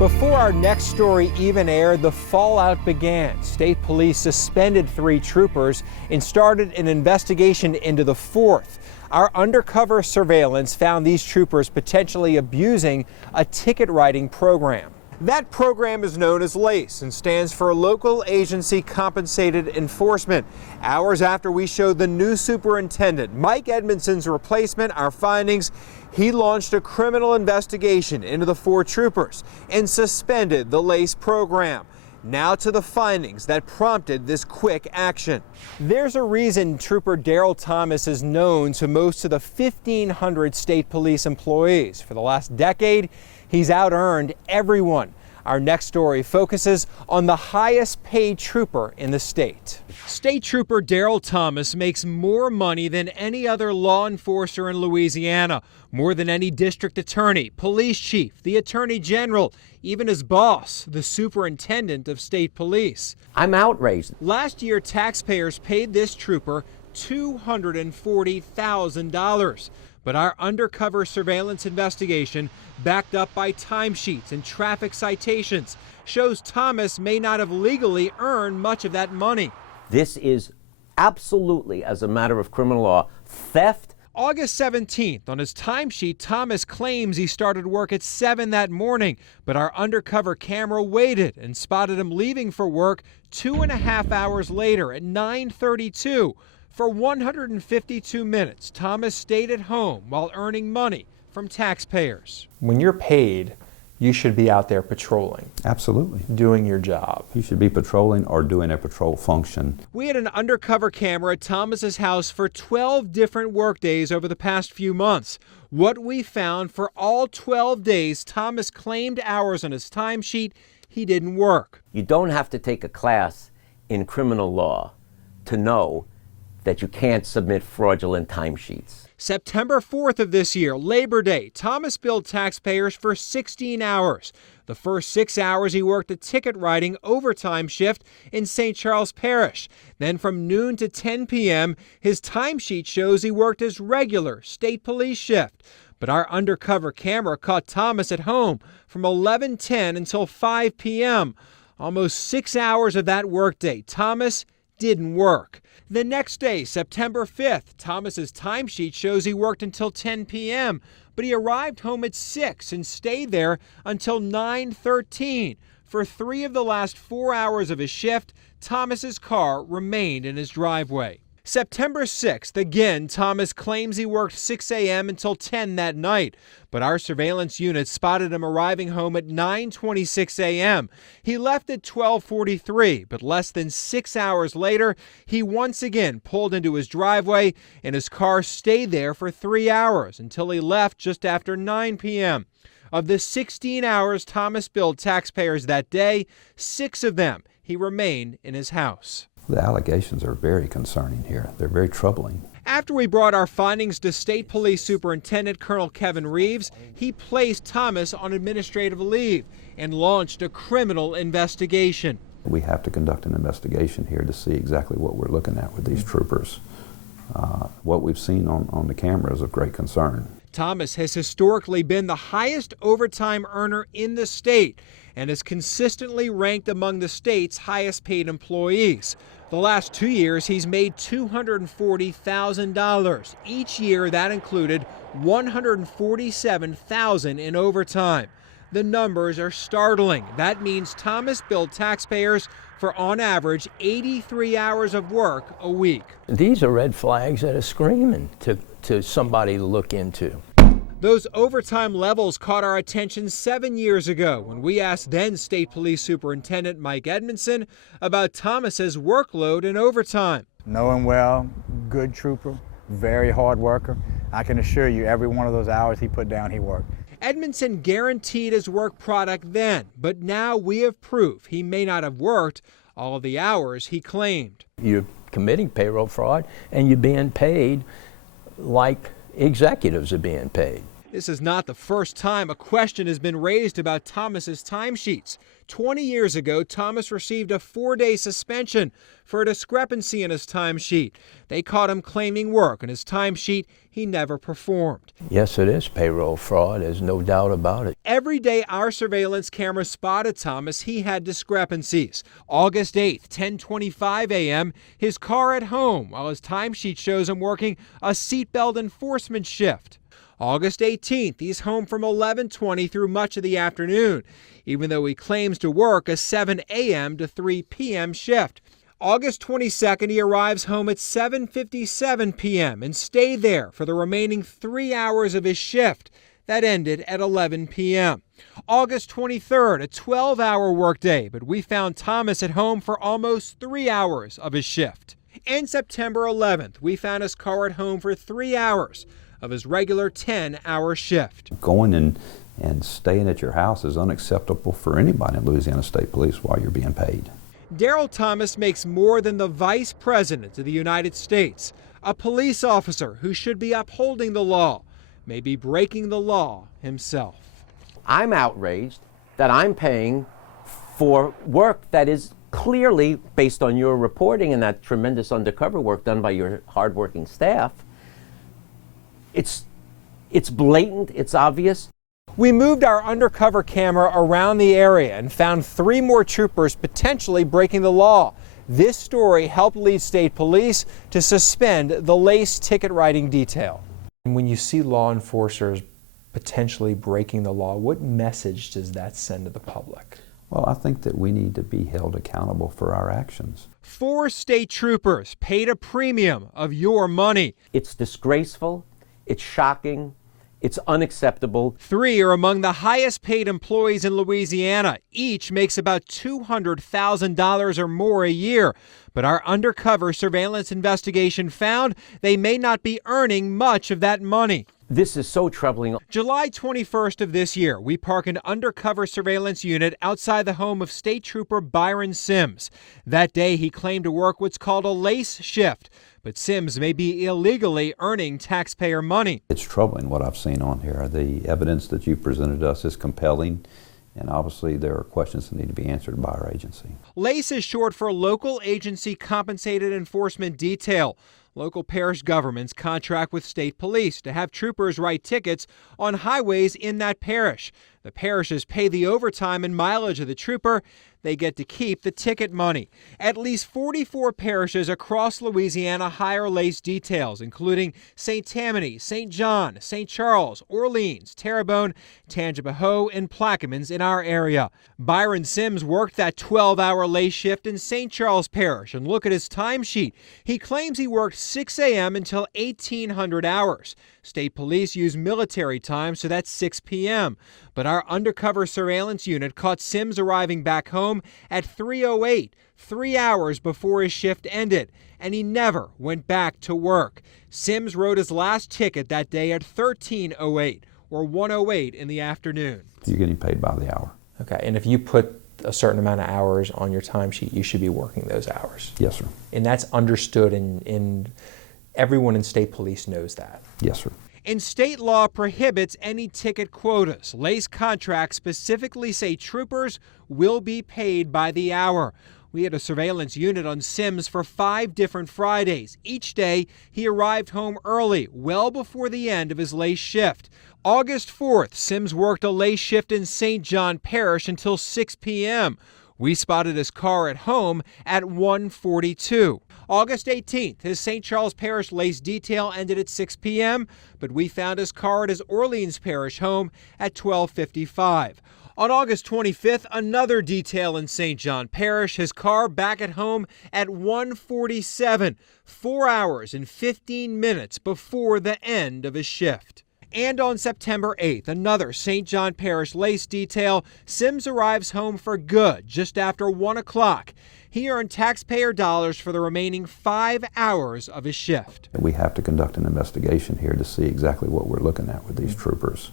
Before our next story even aired, the fallout began. State police suspended 3 troopers and started an investigation into the 4th. Our undercover surveillance found these troopers potentially abusing a ticket writing program. That program is known as LACE and stands for Local Agency Compensated Enforcement. Hours after we showed the new superintendent, Mike Edmondson's replacement, our findings, he launched a criminal investigation into the 4 troopers and suspended the LACE program. Now to the findings that prompted this quick action. There's a reason Trooper Daryl Thomas is known to most of the 1,500 state police employees. For the last decade, he's out-earned everyone. Our next story focuses on the highest paid trooper in the state. State Trooper Daryl Thomas makes more money than any other law enforcer in Louisiana, more than any district attorney, police chief, the attorney general, even his boss, the superintendent of state police. I'm outraged. Last year, taxpayers paid this trooper $240,000. But our undercover surveillance investigation, backed up by timesheets and traffic citations, shows Thomas may not have legally earned much of that money. This is absolutely, as a matter of criminal law, theft. August 17th, on his timesheet, Thomas claims he started work at 7 that morning, but our undercover camera waited and spotted him leaving for work 2.5 hours later at 9:32. For 152 minutes, Thomas stayed at home while earning money from taxpayers. When you're paid, you should be out there patrolling. Absolutely. Doing your job. You should be patrolling or doing a patrol function. We had an undercover camera at Thomas's house for 12 different work days over the past few months. What we found, for all 12 days Thomas claimed hours on his timesheet he didn't work. You don't have to take a class in criminal law to know that you can't submit fraudulent timesheets. September 4th of this year, Labor Day, Thomas billed taxpayers for 16 hours. The first 6 hours he worked a ticket writing overtime shift in St. Charles Parish. Then from noon to 10 p.m., his timesheet shows he worked his regular state police shift. But our undercover camera caught Thomas at home from 11:10 until 5 p.m. Almost 6 hours of that workday, Thomas didn't work. The next day, September 5th, Thomas's timesheet shows he worked until 10 p.m., but he arrived home at 6 and stayed there until 9:13. For 3 of the last 4 hours of his shift, Thomas's car remained in his driveway. September 6th, again, Thomas claims he worked 6 a.m. until 10 that night, but our surveillance unit spotted him arriving home at 9:26 a.m. He left at 12:43, but less than 6 hours later, he once again pulled into his driveway, and his car stayed there for 3 hours until he left just after 9 p.m. Of the 16 hours Thomas billed taxpayers that day, 6 of them he remained in his house. The allegations are very concerning here. They're very troubling. After we brought our findings to State Police Superintendent Colonel Kevin Reeves, he placed Thomas on administrative leave and launched a criminal investigation. We have to conduct an investigation here to see exactly what we're looking at with these troopers. What we've seen on the camera is of great concern. Thomas has historically been the highest overtime earner in the state and is consistently ranked among the state's highest paid employees. The last 2 years, he's made $240,000. Each year, that included $147,000 in overtime. The numbers are startling. That means Thomas billed taxpayers for, on average, 83 hours of work a week. These are red flags that are screaming to somebody to look into. Those overtime levels caught our attention 7 years ago when we asked then State Police Superintendent Mike Edmondson about Thomas's workload and overtime. Know him well, good trooper, very hard worker. I can assure you every one of those hours he put down, he worked. Edmondson guaranteed his work product then, but now we have proof he may not have worked all of the hours he claimed. You're committing payroll fraud and you're being paid like executives are being paid. This is not the first time a question has been raised about Thomas's timesheets. 20 years ago, Thomas received a 4-day suspension for a discrepancy in his timesheet. They caught him claiming work on his timesheet he never performed. Yes, it is payroll fraud. There's no doubt about it. Every day our surveillance camera spotted Thomas, he had discrepancies. August 8th, 10:25 a.m., his car at home while his timesheet shows him working a seatbelt enforcement shift. August 18th, he's home from 11:20 through much of the afternoon, even though he claims to work a 7 a.m. to 3 p.m. shift. August 22nd, he arrives home at 7:57 p.m. and stayed there for the remaining 3 hours of his shift. That ended at 11 p.m. August 23rd, a 12-hour workday, but we found Thomas at home for almost 3 hours of his shift. And September 11th, we found his car at home for 3 hours of his regular 10-hour shift. Going and staying at your house is unacceptable for anybody in Louisiana State Police while you're being paid. Daryl Thomas makes more than the Vice President of the United States, a police officer who should be upholding the law, may be breaking the law himself. I'm outraged that I'm paying for work that is clearly, based on your reporting and that tremendous undercover work done by your hardworking staff, it's blatant, it's obvious. We moved our undercover camera around the area and found 3 more troopers potentially breaking the law. This story helped lead state police to suspend the Lace ticket writing detail. When you see law enforcers potentially breaking the law, what message does that send to the public? Well, I think that we need to be held accountable for our actions. 4 state troopers paid a premium of your money. It's disgraceful, it's shocking, it's unacceptable. 3 are among the highest paid employees in Louisiana. Each makes about $200,000 or more a year. But our undercover surveillance investigation found they may not be earning much of that money. This is so troubling. July 21st of this year, we park an undercover surveillance unit outside the home of State Trooper Byron Sims. That day, he claimed to work what's called a lace shift. But Sims may be illegally earning taxpayer money. It's troubling what I've seen on here. The evidence that you presented us is compelling, and obviously there are questions that need to be answered by our agency. LACE is short for Local Agency Compensated Enforcement Detail. Local parish governments contract with state police to have troopers write tickets on highways in that parish. The parishes pay the overtime and mileage of the trooper. They get to keep the ticket money. At least 44 parishes across Louisiana hire LACE details, including St. Tammany, St. John, St. Charles, Orleans, Terrebonne, Tangipahoa, and Plaquemines in our area. Byron Sims worked that 12-hour LACE shift in St. Charles Parish, and look at his timesheet. He claims he worked 6 a.m. until 1,800 hours. State police use military time, so that's 6 p.m. But our undercover surveillance unit caught Sims arriving back home at 3:08, 3 hours before his shift ended, and he never went back to work. Sims wrote his last ticket that day at 13:08 or 1:08 in the afternoon. You're getting paid by the hour. Okay, and if you put a certain amount of hours on your timesheet, you should be working those hours. Yes, sir. And that's understood, and everyone in state police knows that. Yes, sir. And state law prohibits any ticket quotas. LACE contracts specifically say troopers will be paid by the hour. We had a surveillance unit on Sims for 5 different Fridays. Each day, he arrived home early, well before the end of his LACE shift. August 4th, Sims worked a LACE shift in St. John Parish until 6 p.m. We spotted his car at home at 1:42. August 18th, his St. Charles Parish LACE detail ended at 6 p.m., but we found his car at his Orleans Parish home at 12:55. On August 25th, another detail in St. John Parish, his car back at home at 1:47, 4 hours and 15 minutes before the end of his shift. And on September 8th, another St. John Parish LACE detail, Sims arrives home for good just after 1 o'clock. He earned taxpayer dollars for the remaining 5 hours of his shift. We have to conduct an investigation here to see exactly what we're looking at with these troopers.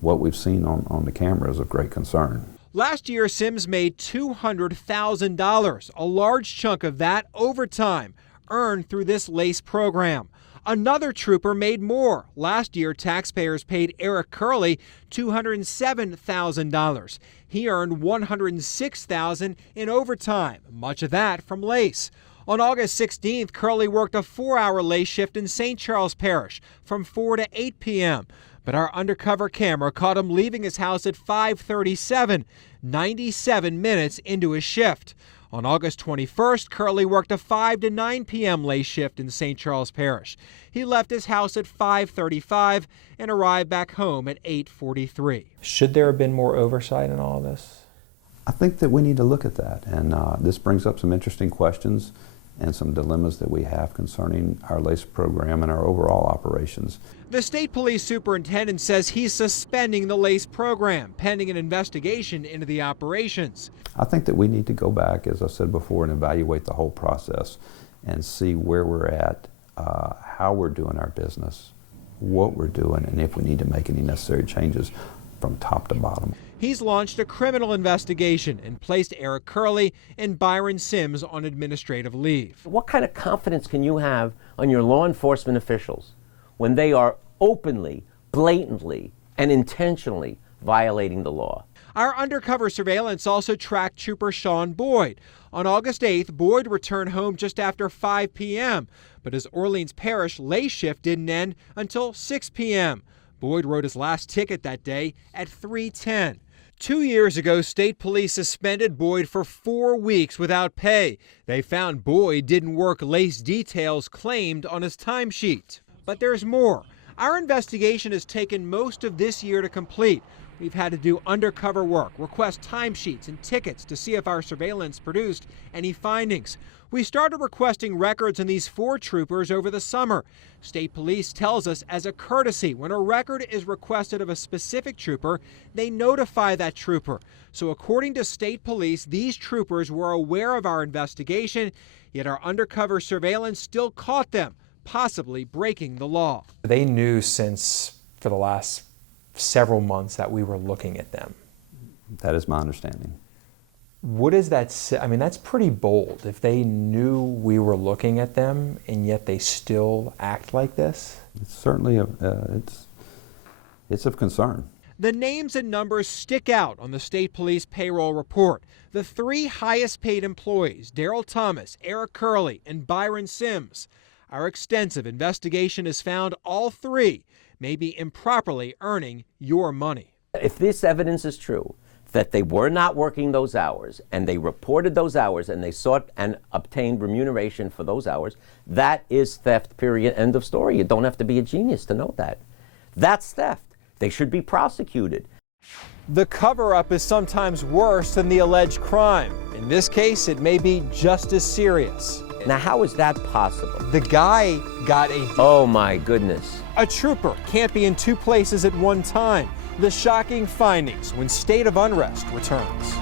What we've seen on the camera is of great concern. Last year, Sims made $200,000, a large chunk of that overtime earned through this LACE program. Another trooper made more. Last year, taxpayers paid Eric Curley $207,000. He earned $106,000 in overtime, much of that from Lace. On August 16th, Curley worked a 4-hour Lace shift in St. Charles Parish from 4 to 8 p.m. But our undercover camera caught him leaving his house at 5:37, 97 minutes into his shift. On August 21st, Curley worked a 5 to 9 p.m. Lace shift in St. Charles Parish. He left his house at 5:35 and arrived back home at 8:43. Should there have been more oversight in all of this? I think that we need to look at that, and this brings up some interesting questions and some dilemmas that we have concerning our LACE program and our overall operations. The state police superintendent says he's suspending the LACE program pending an investigation into the operations. I think that we need to go back, as I said before, and evaluate the whole process and see where we're at, how we're doing our business, what we're doing, and if we need to make any necessary changes from top to bottom. He's launched a criminal investigation and placed Eric Curley and Byron Sims on administrative leave. What kind of confidence can you have on your law enforcement officials when they are openly, blatantly, and intentionally violating the law? Our undercover surveillance also tracked Trooper Sean Boyd. On August 8th, Boyd returned home just after 5 p.m., but his Orleans Parish Lace shift didn't end until 6 p.m. Boyd wrote his last ticket that day at 3:10. 2 years ago, state police suspended Boyd for 4 weeks without pay. They found Boyd didn't work Lace details claimed on his timesheet. But there's more. Our investigation has taken most of this year to complete. We've had to do undercover work, request timesheets and tickets to see if our surveillance produced any findings. We started requesting records on these 4 troopers over the summer. State police tells us as a courtesy, when a record is requested of a specific trooper, they notify that trooper. So according to state police, these troopers were aware of our investigation, yet our undercover surveillance still caught them, possibly breaking the law. They knew for the last several months that we were looking at them. That is my understanding. What does that say? I mean, that's pretty bold. If they knew we were looking at them and yet they still act like this? It's certainly it's of concern. The names and numbers stick out on the state police payroll report. The 3 highest paid employees, Daryl Thomas, Eric Curley, and Byron Sims. Our extensive investigation has found all 3 may be improperly earning your money. If this evidence is true, that they were not working those hours, and they reported those hours, and they sought and obtained remuneration for those hours, that is theft, period, end of story. You don't have to be a genius to know that. That's theft. They should be prosecuted. The cover-up is sometimes worse than the alleged crime. In this case, it may be just as serious. Now, how is that possible? The guy got a... Oh, my goodness. A trooper can't be in 2 places at one time. The shocking findings when State of Unrest returns.